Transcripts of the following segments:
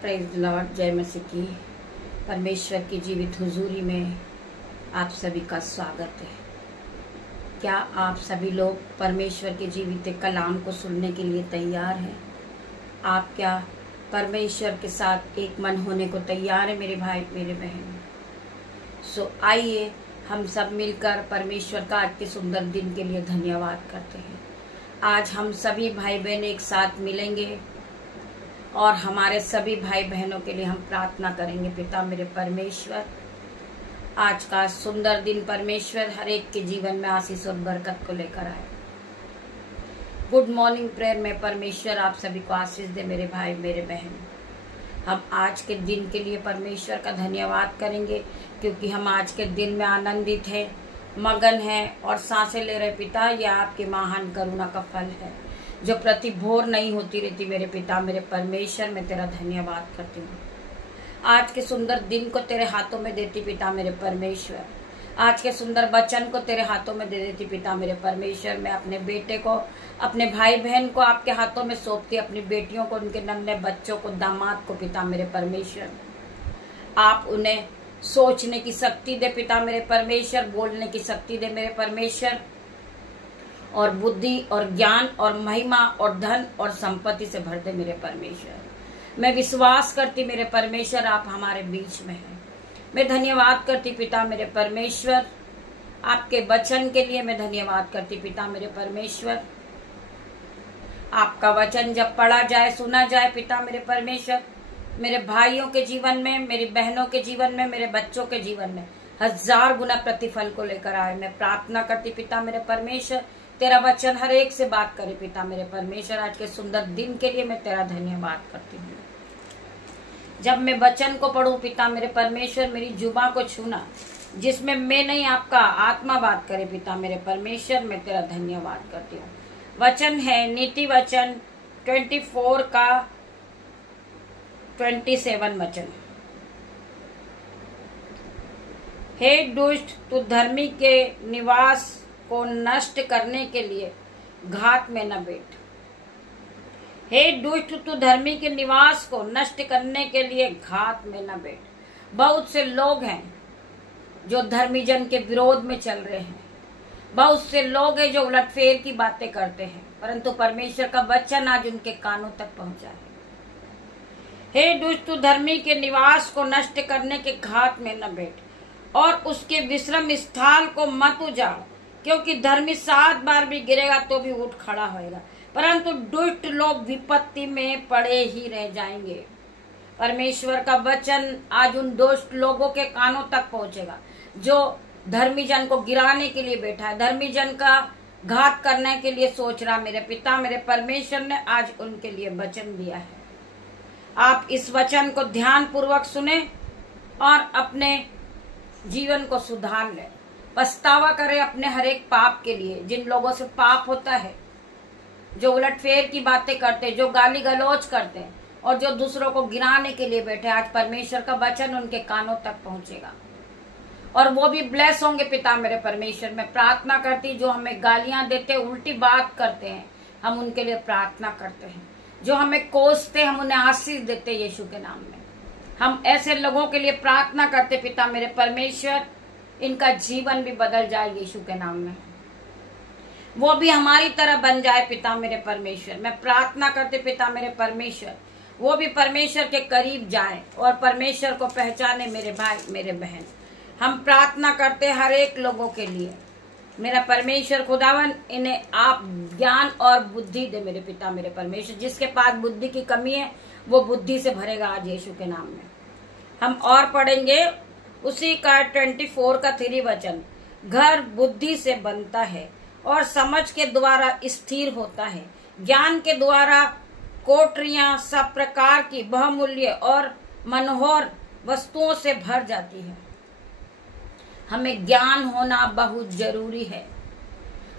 Praise the Lord. जय मसीह की। परमेश्वर की जीवित हुजूरी में आप सभी का स्वागत है। क्या आप सभी लोग परमेश्वर के जीवित कलाम को सुनने के लिए तैयार हैं? आप क्या परमेश्वर के साथ एक मन होने को तैयार है मेरे भाई मेरे बहन? सो आइए हम सब मिलकर परमेश्वर का आज के सुंदर दिन के लिए धन्यवाद करते हैं। आज हम सभी भाई बहन एक साथ मिलेंगे और हमारे सभी भाई बहनों के लिए हम प्रार्थना करेंगे। पिता मेरे परमेश्वर, आज का सुंदर दिन परमेश्वर हर एक के जीवन में आशीष और बरकत को लेकर आए। गुड मॉर्निंग प्रेयर में परमेश्वर आप सभी को आशीष दे मेरे भाई मेरे बहन। हम आज के दिन के लिए परमेश्वर का धन्यवाद करेंगे क्योंकि हम आज के दिन में आनंदित हैं, मगन हैं और सांसें ले रहे। पिता, यह आपके महान करुणा का फल है जो प्रति भोर नहीं होती रहती। मेरे पिता मेरे परमेश्वर, मैं तेरा धन्यवाद करती हूँ। आज के सुंदर दिन को तेरे हाथों में देती पिता मेरे परमेश्वर। आज के सुंदर वचन को तेरे हाथों में दे देती पिता मेरे परमेश्वर। मैं अपने बेटे को, अपने भाई बहन को आपके हाथों में सौंपती, अपनी बेटियों को, उनके नन्हे बच्चों को, दामाद को पिता मेरे परमेश्वर। आप उन्हें सोचने की शक्ति दे पिता मेरे परमेश्वर, बोलने की शक्ति दे मेरे परमेश्वर, और बुद्धि और ज्ञान और महिमा और धन और संपत्ति से भर दे मेरे परमेश्वर। मैं विश्वास करती मेरे परमेश्वर आप हमारे बीच में हैं। मैं धन्यवाद करती पिता मेरे परमेश्वर, आपके वचन के लिए मैं धन्यवाद करती पिता मेरे परमेश्वर। आपका वचन जब पढ़ा जाए, सुना जाए पिता मेरे परमेश्वर, मेरे भाइयों के जीवन में, मेरी बहनों के जीवन में, मेरे बच्चों के जीवन में 1000 गुना प्रतिफल को लेकर आए। मैं प्रार्थना करती पिता मेरे परमेश्वर, तेरा वचन हर एक से बात करे पिता मेरे परमेश्वर। आज के सुंदर दिन के लिए मैं तेरा धन्यवाद करती हूँ। जब मैं वचन को पढ़ूं पिता मेरे परमेश्वर, मेरी जुबान को छूना जिसमें मैं नहीं आपका आत्मा बात करे पिता मेरे परमेश्वर, मैं तेरा धन्यवाद करती हूँ। वचन है नीति वचन 24 का 27 वचन। हे दुष्ट, तू धर्मी के निवास को नष्ट करने के लिए घात में न बैठ। हे दुष्ट, तू धर्मी के निवास को नष्ट करने के लिए घात में न बैठ। बहुत से लोग हैं जो धर्मी जन के विरोध में चल रहे हैं। बहुत से लोग हैं जो उलटफेर की बातें करते हैं, परंतु परमेश्वर का वचन आज उनके कानों तक पहुंचा है। हे दुष्ट, तू धर्मी के निवास को नष्ट करने के घात में न बैठ और उसके विश्राम स्थल को मत उजाड़, क्योंकि धर्मी 7 बार भी गिरेगा तो भी उठ खड़ा होएगा, परंतु दुष्ट लोग विपत्ति में पड़े ही रह जाएंगे। परमेश्वर का वचन आज उन दुष्ट लोगों के कानों तक पहुंचेगा जो धर्मी जन को गिराने के लिए बैठा है, धर्मी जन का घात करने के लिए सोच रहा। मेरे पिता मेरे परमेश्वर ने आज उनके लिए वचन दिया है। आप इस वचन को ध्यान पूर्वक सुने और अपने जीवन को सुधार लें। पछतावा करें अपने हर एक पाप के लिए। जिन लोगों से पाप होता है, जो उलटफेर की बातें करते हैं, जो गाली गलौज करते हैं और जो दूसरों को गिराने के लिए बैठे, आज परमेश्वर का वचन उनके कानों तक पहुंचेगा और वो भी ब्लेस होंगे पिता मेरे परमेश्वर। मैं प्रार्थना करती, जो हमें गालियां देते, उल्टी बात करते हैं, हम उनके लिए प्रार्थना करते हैं। जो हमें कोसते, हम उन्हें आशीष देते यीशु के नाम में। हम ऐसे लोगों के लिए प्रार्थना करते पिता मेरे परमेश्वर, इनका जीवन भी बदल जाए यीशु के नाम में, वो भी हमारी तरह बन जाए पिता मेरे परमेश्वर। मैं प्रार्थना करते पिता मेरे परमेश्वर, वो भी परमेश्वर के करीब जाए और परमेश्वर को पहचाने मेरे भाई मेरे बहन। हम प्रार्थना करते हर एक लोगों के लिए। मेरा परमेश्वर खुदावन, इन्हें आप ज्ञान और बुद्धि दे मेरे पिता मेरे परमेश्वर। जिसके पास बुद्धि की कमी है वो बुद्धि से भरेगा आज यीशु के नाम में। हम और पढ़ेंगे उसी का 24 का 3 वचन। घर बुद्धि से बनता है और समझ के द्वारा स्थिर होता है। ज्ञान के द्वारा कोठरियां सब प्रकार की बहुमूल्य और मनोहर वस्तुओं से भर जाती है। हमें ज्ञान होना बहुत जरूरी है।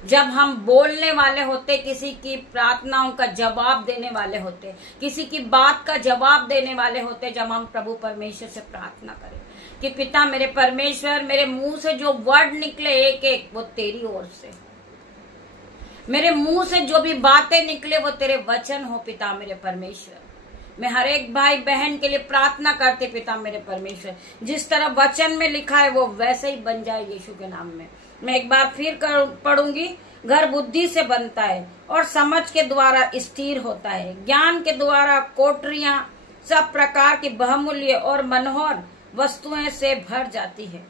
जब हम बोलने वाले होते, किसी की प्रार्थनाओं का जवाब देने वाले होते, किसी की बात का जवाब देने वाले होते, जब हम प्रभु परमेश्वर से प्रार्थना करें कि पिता मेरे परमेश्वर, मेरे मुंह से जो वर्ड निकले एक एक वो तेरी ओर से, मेरे मुंह से जो भी बातें निकले वो तेरे वचन हो पिता मेरे परमेश्वर। मैं हर एक भाई बहन के लिए प्रार्थना करते पिता मेरे परमेश्वर, जिस तरह वचन में लिखा है वो वैसे ही बन जाए यीशु के नाम में। मैं एक बार फिर पढ़ूंगी। घर बुद्धि से बनता है और समझ के द्वारा स्थिर होता है। ज्ञान के द्वारा कोठरियां सब प्रकार की बहुमूल्य और मनोहर वस्तुएं से भर जाती है।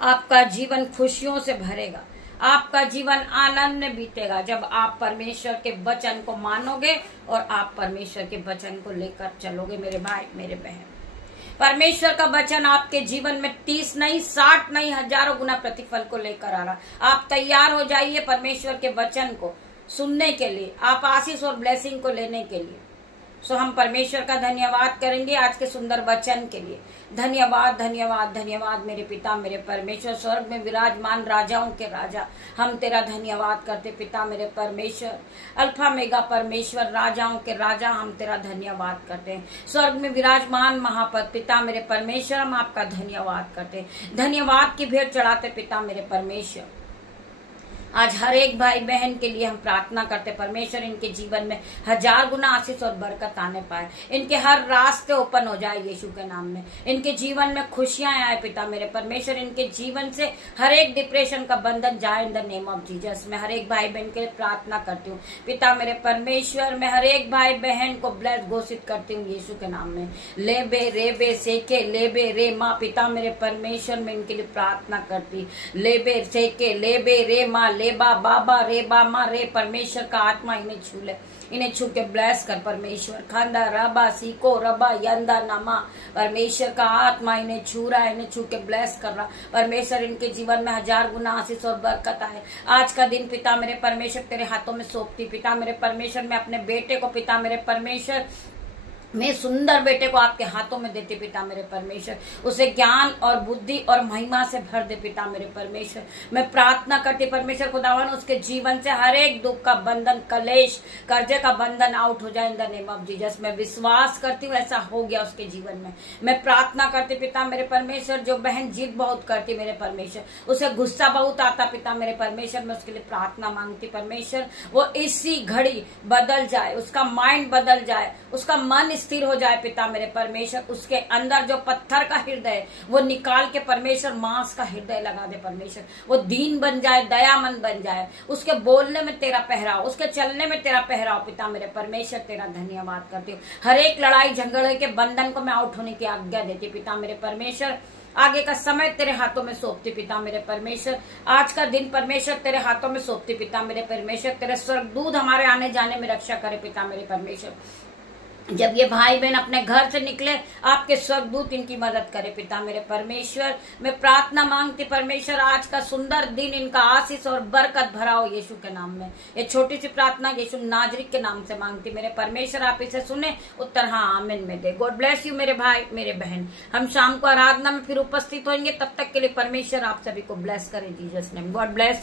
आपका जीवन खुशियों से भरेगा, आपका जीवन आनंद में बीतेगा जब आप परमेश्वर के वचन को मानोगे और आप परमेश्वर के वचन को लेकर चलोगे। मेरे भाई मेरे बहन, परमेश्वर का वचन आपके जीवन में 30 नहीं 60 नहीं हजारों गुना प्रतिफल को लेकर आ रहा। आप तैयार हो जाइए परमेश्वर के वचन को सुनने के लिए, आप आशीष और ब्लेसिंग को लेने के लिए। सो हम परमेश्वर का धन्यवाद करेंगे आज के सुंदर वचन के लिए। धन्यवाद धन्यवाद धन्यवाद मेरे पिता मेरे परमेश्वर, स्वर्ग में विराजमान राजाओं के राजा, हम तेरा धन्यवाद करते पिता मेरे परमेश्वर। अल्फा मेगा परमेश्वर, राजाओं के राजा, हम तेरा धन्यवाद करते हैं। स्वर्ग में विराजमान महापद पिता मेरे परमेश्वर, हम आपका धन्यवाद करते हैं। धन्यवाद की भेंट चढ़ाते पिता मेरे परमेश्वर। आज हर एक भाई बहन के लिए हम प्रार्थना करते परमेश्वर, इनके जीवन में 1000 गुना आशीष और बरकत आने पाए, इनके हर रास्ते ओपन हो जाए यीशु के नाम में, इनके जीवन में खुशियां आए पिता मेरे परमेश्वर, इनके जीवन से हर एक डिप्रेशन का बंधन जाए in the name of Jesus. मैं हर एक भाई बहन के लिए प्रार्थना करती हूँ पिता मेरे परमेश्वर। मैं हर एक भाई बहन को ब्लेस घोषित करती हूँ यीशु के नाम में। लेबे रेबे सेके लेबे रे माँ पिता मेरे परमेश्वर, मैं इनके लिए प्रार्थना करती। लेबे सेके लेबे रे माँ लेबा बाबा रे बामा रे, परमेश्वर का आत्मा इन्हें छू ले, इन्हें छू के ब्लेस कर परमेश्वर। खांदा रबा सीको रबा यंदा नमा, परमेश्वर का आत्मा इन्हें छू रहा है, इन्हें छू के ब्लेस कर रहा परमेश्वर। इनके जीवन में 1000 गुना आशीष और बरकत आए। आज का दिन पिता मेरे परमेश्वर तेरे हाथों में सौंपती पिता मेरे परमेश्वर। मैं अपने बेटे को पिता मेरे परमेश्वर, मैं सुंदर बेटे को आपके हाथों में देते पिता मेरे परमेश्वर, उसे ज्ञान और बुद्धि और महिमा से भर दे पिता मेरे परमेश्वर। मैं प्रार्थना करती परमेश्वर खुदावन, उसके जीवन से हर एक दुख का बंधन, कलेश, कर्जे का बंधन आउट हो जाए in the name of Jesus. मैं विश्वास करती हूँ ऐसा हो गया उसके जीवन में। मैं प्रार्थना करती पिता मेरे परमेश्वर, जो बहन जिद बहुत करती मेरे परमेश्वर, उसे गुस्सा बहुत आता पिता मेरे परमेश्वर, मैं उसके लिए प्रार्थना मांगती परमेश्वर, वो इसी घड़ी बदल जाए, उसका माइंड बदल जाए, उसका मन स्थिर हो जाए पिता मेरे परमेश्वर। उसके अंदर जो पत्थर का हृदय वो निकाल के परमेश्वर मांस का हृदय लगा दे परमेश्वर। वो दीन बन जाए, दयामंद बन जाए, उसके बोलने में तेरा पहराव, उसके चलने में तेरा पहराव पिता मेरे परमेश्वर। तेरा धन्यवाद करती हूँ। हर एक लड़ाई झगड़े के बंधन को मैं आउट होने की आज्ञा देती पिता मेरे परमेश्वर। आगे का समय तेरे हाथों में सौंपती पिता मेरे परमेश्वर। आज का दिन परमेश्वर तेरे हाथों में सौंपती पिता मेरे परमेश्वर। तेरे स्वर्गदूत हमारे आने जाने में रक्षा करे पिता मेरे परमेश्वर। जब ये भाई बहन अपने घर से निकले, आपके स्वर्गदूत इनकी मदद करे पिता मेरे परमेश्वर। मैं प्रार्थना मांगती परमेश्वर, आज का सुंदर दिन इनका आशीष और बरकत भरा हो यीशु के नाम में। ये छोटी सी प्रार्थना यीशु नाजरीक के नाम से मांगती मेरे परमेश्वर, आप इसे सुने, उत्तर हाँ आमीन में दे। गॉड ब्लेस यू मेरे भाई मेरे बहन। हम शाम को आराधना में फिर उपस्थित होंगे, तब तक के लिए परमेश्वर आप सभी को ब्लेस करे जीसस नेम। God bless.